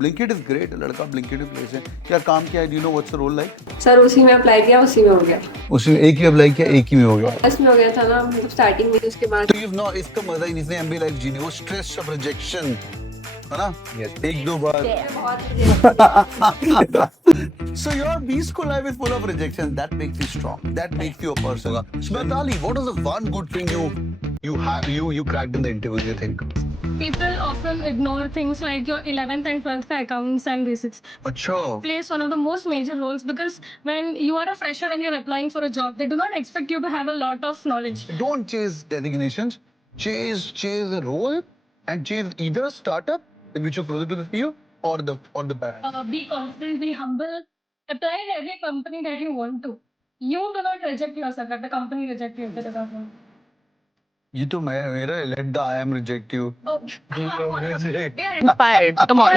Blinkit is great. लड़का Blinkit ही place है. क्या काम किया है? Do you know what's the role like? Sir उसी में अप्लाई किया, उसी में हो गया. उसमें एक ही अप्लाई किया, एक ही में हो गया. फर्स्ट में हो गया था ना, मतलब स्टार्टिंग में. उसके बाद तो you've not इसका मजा ही नहीं. इसने MBA लाइफ जीनी. वो stress of rejection है ना? एक दो बार. So your B school life is full of rejection. That makes you strong. That makes you a person. Shmetali, what is the one good thing you cracked in the interview? You think? People often ignore things like your 11th and 12th accounts and basics. अच्छा. Plays one of the most major roles because when you are a fresher and you're applying for a job, they do not expect you to have a lot of knowledge. Don't chase designations. Chase a role and chase either a startup which are closer to the CEO or the brand. Be confident, be humble. Apply in every company that you want to. You do not reject yourself, let the company reject you. ये तो मेरा let the I am reject you. Inspired. Come on.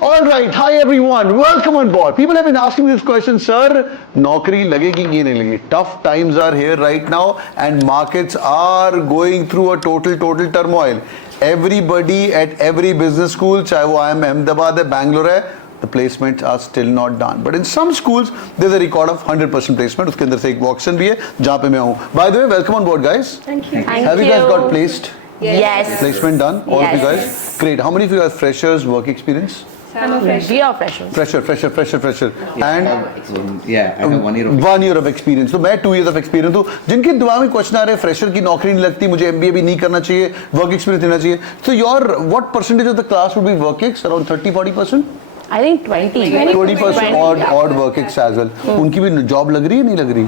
All right, hi everyone, welcome on board. People have been asking me this question, sir, नौकरी लगेगी कि नहीं लगेगी? Tough times are here right now and markets are going through a total turmoil. Everybody at every business school, चाहे वो IIM Ahmedabad है, Bangalore है, the placements are still not done. But in some schools, there's a record of 100% placement. उसके अंदर से एक Voxen भी है, जहाँ पे मैं हूँ. By the way, welcome on board, guys. Thank you. Have you guys got placed? Yes. Placement done? All of you guys? Yes. Great. How many of you guys freshers, work experience? I'm a fresher. We are freshers. Fresher. And Yeah, I have 1 year of 1 year of experience. तो मैं 2 years of experience हूँ. जिनके दिमाग में question आ रहे हैं, fresher की नौकरी नहीं लगती, मुझे MBA भी नहीं करना चाहिए, वर्क एक्सपीरियंस लेना चाहिए. So your what percentage of the class would be work ex? Around 30-40%? I think 20. 20% odd work ex as well. उनकी भी जॉब लग रही है नहीं लग रही?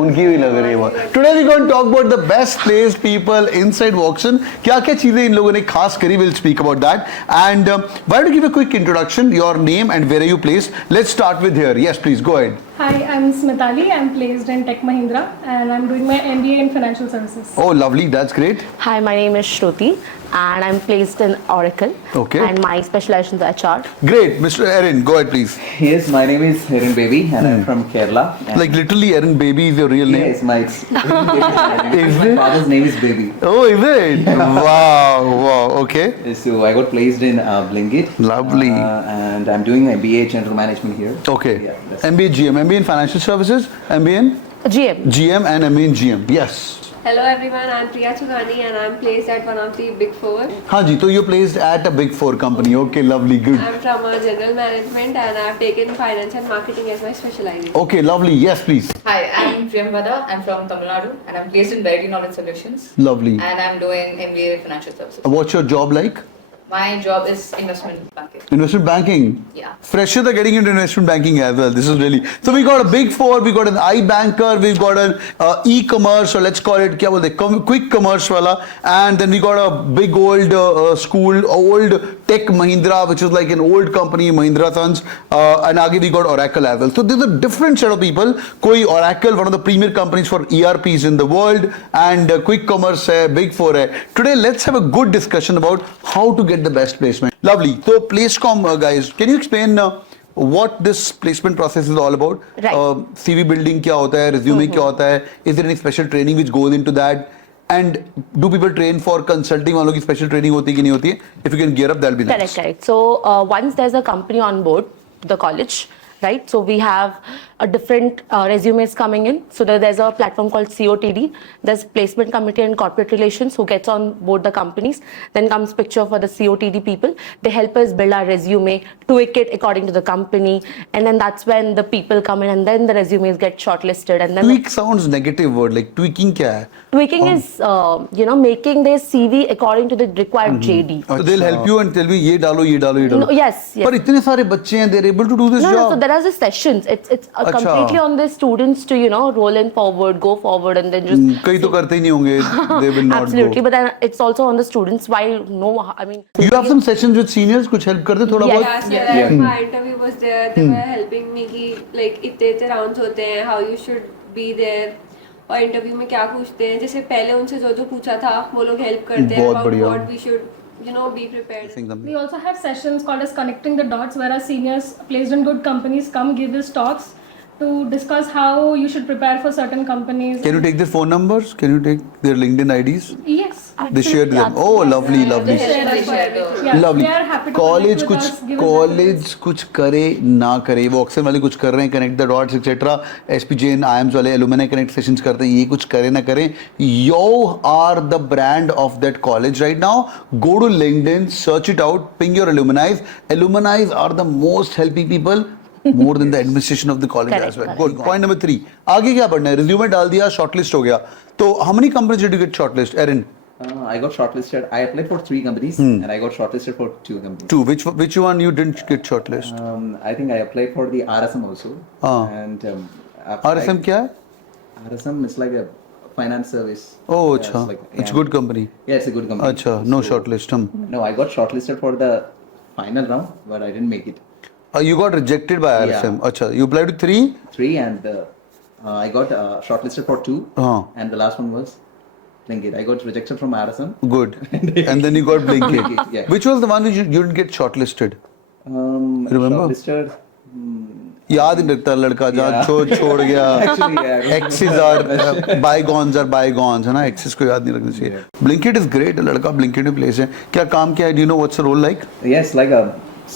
उनकी भी लग रही है. Today we going to talk about the best placed people inside Voxen. क्या-क्या चीजें इन लोगों ने खास करी? We'll speak about that. And why don't you give a quick introduction, your name and where are you placed? Let's start with here. Yes, please go ahead. Hi, I'm Smitali. I'm placed in Tech Mahindra and I'm doing my MBA in Financial Services. Oh, lovely. That's great. Hi, my name is Shruti and I'm placed in Oracle. Okay. And my specialization is HR. Great. Mr. Erin, go ahead, please. Yes, my name is Erin Baby and I'm from Kerala. And Like literally Erin Baby is your real name? yes, my Is my it? father's name is Baby. Oh, is it? Wow. Okay. So I got placed in Blinkit. Lovely. And I'm doing my BA General Management here. Okay. Yeah, that's MBA GM, MBA in Financial Services, MBA in GM. GM and MBA in GM. Yes. hello everyone, I'm Priya Chugani and I'm placed at one of the big four. हाँ जी, तो you're placed at a big four company. Okay, lovely, good. I'm from general management and I've taken finance and marketing as my specialization. Okay, lovely. Yes, please. Hi, I'm Priyambada. I'm from Tamil Nadu and I'm placed in Verity Knowledge Solutions. Lovely. And I'm doing MBA Financial Services. What's your job like? My job is investment banking. Investment banking. Yeah. Freshers are getting into investment banking as well. This is really so. We got a big four. We got an iBanker. We've got an e-commerce, or let's call it क्या बोलते हैं, quick commerce वाला. And then we got a big old school, old Tech Mahindra, which is like an old company, Mahindra Sons. And आगे we got Oracle as well. So there's a different set of people. कोई Oracle, one of the premier companies for ERPs in the world, and quick commerce है, big four है. Today let's have a good discussion about how to get the best placement. Lovely. So Placecom guys, can you explain what this placement process is all about? Right. CV building क्या होता है, resume क्या होता है, is there any special training which goes into that? And do people train for consulting? वालों की special training होती है कि नहीं होती है? If you can gear up, that'll be nice. Correct. So once there's a company on board, the college, right? So we have a different resumes coming in. So there's a platform called COTD. There's placement committee and corporate relations who gets on board the companies. Then comes picture for the COTD people. They help us build our resume, tweak it according to the company, and then that's when the people come in, and then the resumes get shortlisted. And then Tweak sounds negative word. Like tweaking क्या है? tweaking is making their CV according to the required JD. So they'll help you and tell me ये डालो, ये डालो, ये डालो. No, yes. पर इतने सारे बच्चे हैं, they're able to do this No, job. so there are the sessions. It's अच्छा. completely on the students to roll in forward, go forward, and then just. कई तो करते ही नहीं होंगे. They will not Absolutely, go. but then it's also on the students. Why no? I mean. You have some sessions with seniors. कुछ help करते थोड़ा Yes. बहुत. Last year Yeah. my interview was there. They were helping me कि like इतने rounds होते हैं, how you should be there. और interview में क्या पूछते हैं, जैसे पहले उनसे जो पूछा था वो लोग हेल्प करते हैं बहुत about बढ़िया. what we should be prepared. We also have sessions called as Connecting the Dots, where our seniors placed in good companies come give us talks to discuss how you should prepare for certain companies. Can you take their phone numbers? Can you take their LinkedIn IDs? Yes. They shared them. Oh, lovely, lovely. They share the Yeah, Lovely. they are happy to college connect with कुछ us, give us college कुछ करे ना करे, वो oxen वाले कुछ कर रहे हैं, connect the dots etcetera, SPJ and IIMs वाले एलुमनाई कनेक्ट सेशंस करते हैं, ये कुछ करे ना करें, you are the brand of that college right now. Go to LinkedIn, search it out, ping your alumni. Alumni are the most helping people, more than the administration of the college Correct, as well. correct. Good. Point number 3. आगे क्या पढ़ना है? Resume डाल दिया, shortlist हो गया. तो how many companies did you get shortlist, Erin? I got shortlisted. I applied for 3 companies and I got shortlisted for 2 companies. 2. Which one you didn't get shortlist? I think I applied for the RSM also. And RSM क्या है? RSM is like a finance service. Oh, Yeah, अच्छा. like- It's yeah. good company. Yeah, it's a good company. अच्छा, no shortlist. No, I got shortlisted for the final round, but I didn't make it. You got rejected by RSM. Yeah. अच्छा, you applied to 3? 3 and I got shortlisted for 2 and the last one was Blinkit. I got rejected from RSM. Good. And then you got Blinkit. Blinkit, yeah. Which was the one which you didn't get shortlisted? Remember? Shortlisted. याद नहीं रखता लड़का जहाँ Yeah. छोड़ गया. Actually, yeah. Exes are bygones are bygones, है ना? Exes को याद नहीं रखना चाहिए. Blinkit is great. लड़का Blinkit में place है. क्या काम क्या है? Do you know what's the role like? Yes, like a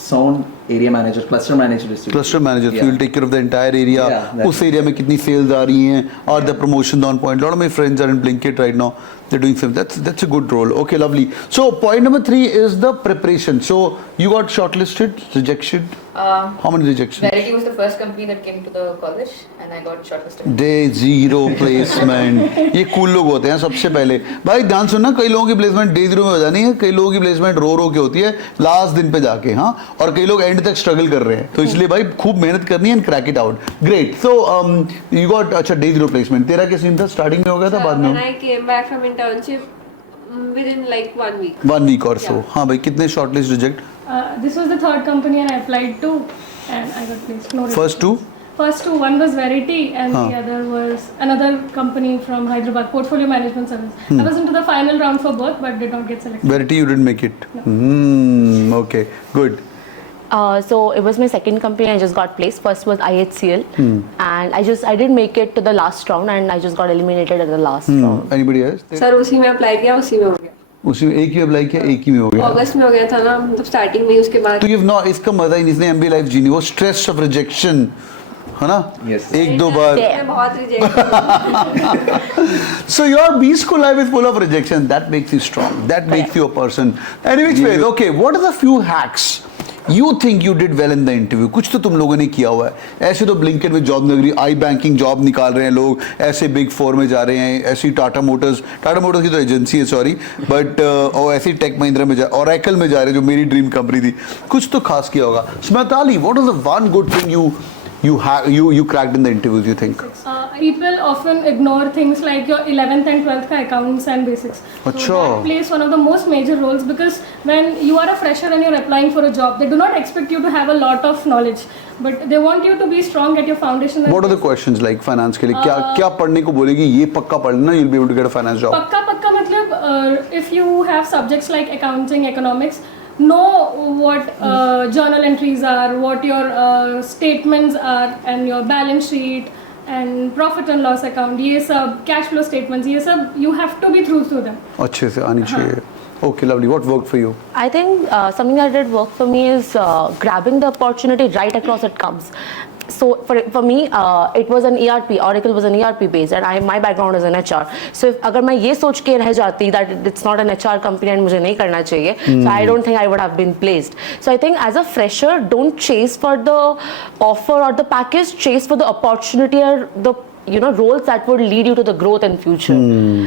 zone area manager, cluster manager. is to- Cluster manager. So Yeah. you'll take care of the entire area. Yeah, that's उस area में कितनी sales आ रही हैं, or the promotion on point. A lot of my friends are in Blinkit right now. They're doing sales. That's a good role. Okay, lovely. So point number 3 is the preparation. So you got shortlisted, rejection. How many rejections? Verity was the first company that came to the college, and I got shortlisted. Day 0 placement. ये cool लोग होते हैं सबसे पहले. भाई ध्यान सुनना, कई लोगों की प्लेसमेंट डे 0 में हो जानी है, कई लोगों की प्लेसमेंट रो के होती है लास्ट दिन पे जाके, हाँ, और कई लोग एंड तक स्ट्रगल कर रहे हैं. तो इसलिए भाई खूब मेहनत करनी है and crack it out. Great. So you got अच्छा डे 0 प्लेसमेंट. तेरा क्या सीन था? स्टार्टिंग में हो गया था, बाद में? When I came back from internship, within like 1 week. 1 week or so. हाँ भाई, कितने shortlist reject? This was the third company and I applied to and I got placed. No first rejection. 2? First two, one was Verity and the other was another company from Hyderabad, Portfolio Management Service. I was into the final round for both but did not get selected. Verity, you didn't make it. Okay, good. So it was my second company. I just got placed. First was IHCL, and I didn't make it to the last round, and I just got eliminated at the last round. Anybody else? Sir उसी में apply किया, उसी में हो गया. उसी में एक ही अप्लाई किया, एक ही में हो गया. अगस्त में हो गया था ना, मतलब स्टार्टिंग में ही. उसके बाद तो ये ना, इसका मजा ही नहीं, इसने एमबी लाइफ जीनी. वो स्ट्रेस ऑफ रिजेक्शन, है ना? Yes. एक दो बार. मैं बहुत reject. So your B school life is full of rejection. That makes you strong. That makes you a person. Any which way, okay. What are the few hacks you think you did well in the interview? कुछ तो तुम लोगों ने किया हुआ है. ऐसे तो Blinkit में जॉब नगरी, आई बैंकिंग जॉब निकाल रहे हैं लोग, ऐसे बिग 4 में जा रहे हैं, ऐसी टाटा मोटर्स की तो एजेंसी है, सॉरी, बट और ऐसी टेक महिंद्रा में जा, Oracle में जा रहे हैं जो मेरी ड्रीम कंपनी थी. कुछ तो खास किया होगा. Smitali, what was the one good thing you cracked in the interviews, you think? People often ignore things like your 11th and 12th ka accounts and basics. So Achha. that plays one of the most major roles because when you are a fresher and you're applying for a job, they do not expect you to have a lot of knowledge, but they want you to be strong at your foundation. and What are the questions like finance के लिए? क्या पढ़ने को बोलेगी? ये पक्का पढ़ना, you'll be able to get a finance job. Pakka matlab, if you have subjects like accounting, economics, know what journal entries are, what your statements are, and your balance sheet and profit and loss account, ये सब cash flow statements, ये सब you have to be through them. अच्छे से आनी चाहिए. Okay, lovely. What worked for you? I think something that did work for me is grabbing the opportunity right across it comes. So for me, it was an ERP. Oracle was an ERP based, and my background is in HR. So अगर मैं ये सोच के रह जाती that it's not an HR company and मुझे नहीं करना चाहिए, so I don't think I would have been placed. So I think as a fresher, don't chase for the offer or the package. Chase for the opportunity or the roles that would lead you to the growth in future.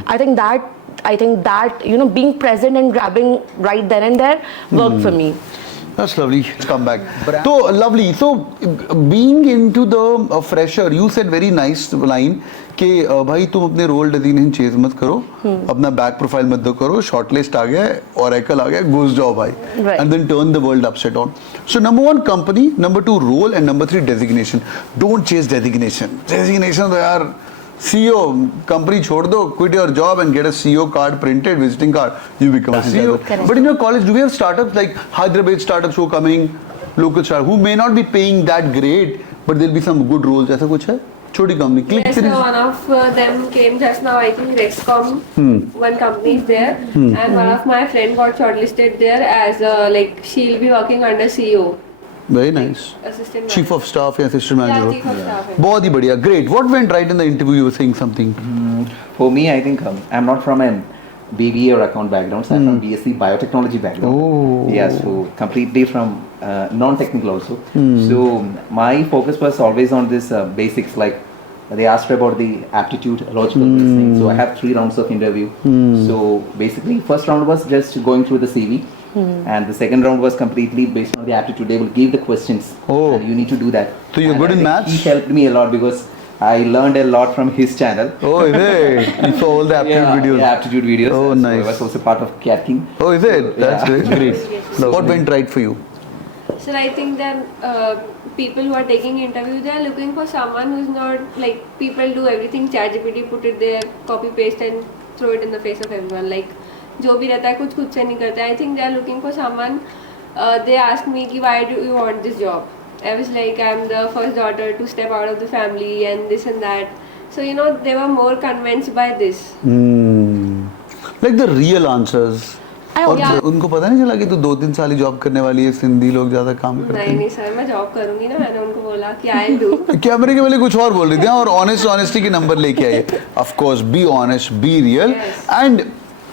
I think that being present and grabbing right then and there worked for me. That's lovely. Let's come back. So lovely. So being into the fresher, you said very nice line कि भाई तुम अपने role designation change मत करो, अपना back profile मत दो करो, शॉर्टलिस्ट आ गया, Oracle आ गया, घुस जाओ भाई, and then turn the world upside down. So number 1 company, number 2 role, and number 3 designation. Don't chase designation. Designation तो यार CEO, company छोड़ दो, quit your job and get a CEO card printed, visiting card, you become a CEO. Correct. But in your college, do we have startups like Hyderabad startups who are coming, local startups who may not be paying that great, but there'll be some good roles? ऐसा कुछ है? छोटी company click Yes, series one of them came just now. I think Rexcom, one company is there, and one of my friend got shortlisted there as like she'll be working under CEO, very nice assistant. Chief of staff या assistant Yeah, manager chief of staff. बहुत ही बढ़िया great what went right in the interview you were saying something For me, I think I'm not from an BBA or account background. So I'm from BSc biotechnology background. Oh. Yeah, so completely from non-technical also. So my focus was always on this basics, like they asked about the aptitude, logical reasoning. So I have 3 rounds of interview. So basically, first round was just going through the CV. And the second round was completely based on the aptitude. They will give the questions. Oh. And you need to do that. So you're And good I in think maths? He helped me a lot because I learned a lot from his channel. Oh, is it? You saw all the aptitude videos. Yeah, aptitude videos. Oh, So nice. I was also part of CAT King. Oh, is it? That's Yeah. great. Yes. What went right for you? So I think that people who are taking interview, they are looking for someone who's not like people do everything ChatGPT, put it there, copy paste and throw it in the face of everyone. Like जो भी रहता है कुछ खुद से नहीं करते. I think they are looking for someone. They asked me कि why do you want this job? I was like I'm the first daughter to step out of the family and this and that. So you know they were more convinced by this. Like the real answers. और Yeah. उनको पता नहीं चला कि तू 2-3 साल ही job करने वाली है सिंधी लोग ज्यादा काम करते नहीं हैं नहीं सर मैं जॉब करूंगी ना मैंने उनको बोला कि आई डू. कैमरे के पहले कुछ और बोल रही थी और ऑनेस्टी के नंबर लेके I of course be honest be real Yes. And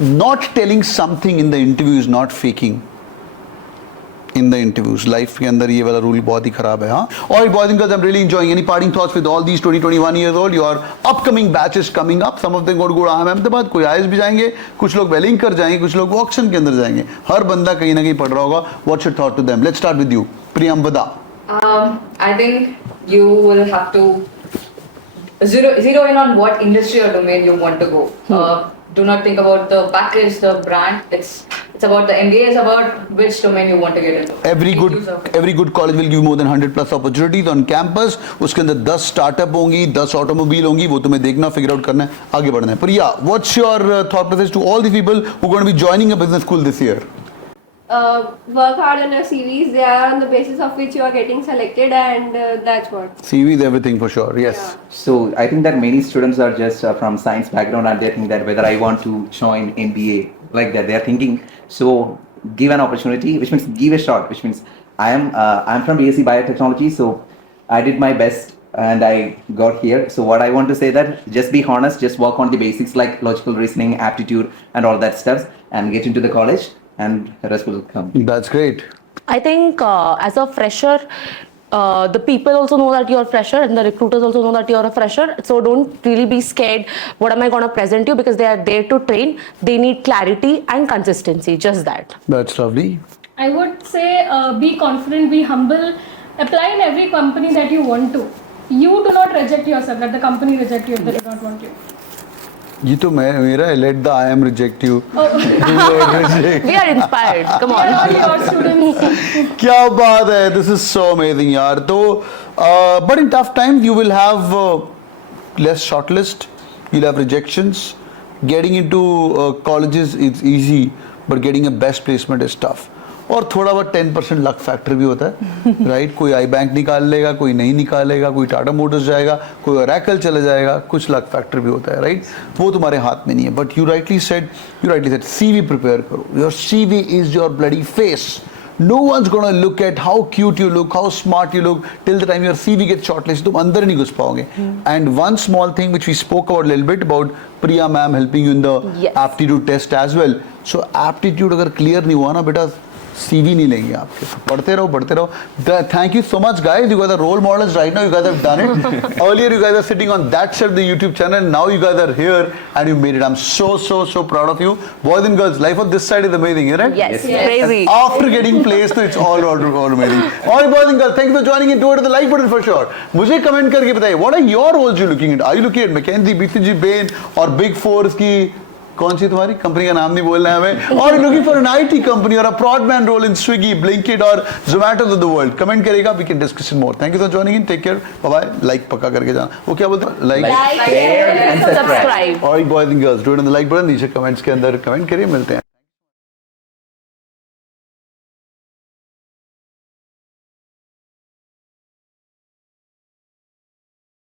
not telling something in the interview is not faking in the interviews life के अंदर ये वाला रूल बहुत ही खराब है हाँ और boys and girls I am really enjoying any parting thoughts with all these 20-21 years old your upcoming batches coming up some of them गोड गुड आईएम अहमदाबाद कोई आईएएस भी जाएंगे कुछ लोग वेलिंग कर जाएंगे कुछ लोग ऑक्शन के अंदर जाएंगे हर बंदा कहीं ना कहीं पढ़ रहा होगा what's your thought to them let's start with you Priyamvada I think you will have to zero in on what industry or domain you want to go. Do not think about the package, the brand. It's about the MBA. It's about which domain you want to get into. every good college will give you more than 100 plus opportunities on campus उसके अंदर 10 startup होंगी 10 automobile होंगी वो तुम्हें देखना figure out करना है आगे बढ़ना है पर या what's your thought process to all the people who going to be joining a business school this year Work hard on your CVs. They are on the basis of which you are getting selected, and that's what. CV is everything for sure yes Yeah. So I think that many students are just from science background and they think that whether I want to join MBA like that, they are thinking. So give an opportunity, which means give a shot. Which means I'm from BSc biotechnology, so I did my best and I got here. So what I want to say that just be honest, just work on the basics like logical reasoning, aptitude, and all that stuff, and get into the college, and the rest will come. that's great I think as a fresher, the people also know that you're a fresher and the recruiters also know that you're a fresher. So don't really be scared. What am I going to present you? Because they are there to train. They need clarity and consistency. Just that. that's lovely I would say be confident, be humble, apply in every company that you want to. You do not reject yourself, let the company reject you if they do not want you. ये तो मैं मेरा let the I am reject you We are inspired. Come They are on. all your students. क्या बात है this is so amazing यार तो but in tough times you will have less shortlist you'll have rejections getting into colleges is easy but getting a best placement is tough और थोड़ा बहुत 10% luck factor भी होता है राइट कोई आई bank निकाल लेगा कोई नहीं निकालेगा कोई टाटा मोटर्स जाएगा कोई ओरेकल चले जाएगा कुछ लक फैक्टर भी होता है राइट वो तुम्हारे हाथ में नहीं है but you rightly said CV prepare करो your CV is your bloody face No one's gonna look at how cute you look, how smart you look till the time your CV gets shortlisted. तुम अंदर नहीं घुस पाओगे. And one small thing which we spoke about a little bit about Priya ma'am helping you in the Yes. aptitude test as well. So aptitude अगर clear नहीं हुआ ना बेटा CV नहीं लेंगे आपके पढ़ते रहो thank you so much guys you guys are role models right now you guys have done it earlier you guys are sitting on that side of the YouTube channel now you guys are here and you made it I'm so proud of you boys and girls life on this side is amazing right Yes. Crazy. after getting placed it's all amazing all boys and girls thank you for joining in do it to the like button for sure मुझे comment करके बताइए what are your roles you looking at are you looking at McKinsey BCG Bain और Big Four की कौन सी तुम्हारी company का नाम नहीं बोलना है हमें और looking for an IT company और a broadband role in Swiggy Blinkit और Zomato of the world comment करेगा we can discuss more thank you for joining in take care bye bye like पक्का करके जाना वो क्या बोलते हैं like Share and subscribe. Subscribe. और boys and girls do it in the like button नीचे कमेंट्स के अंदर कमेंट करिए मिलते हैं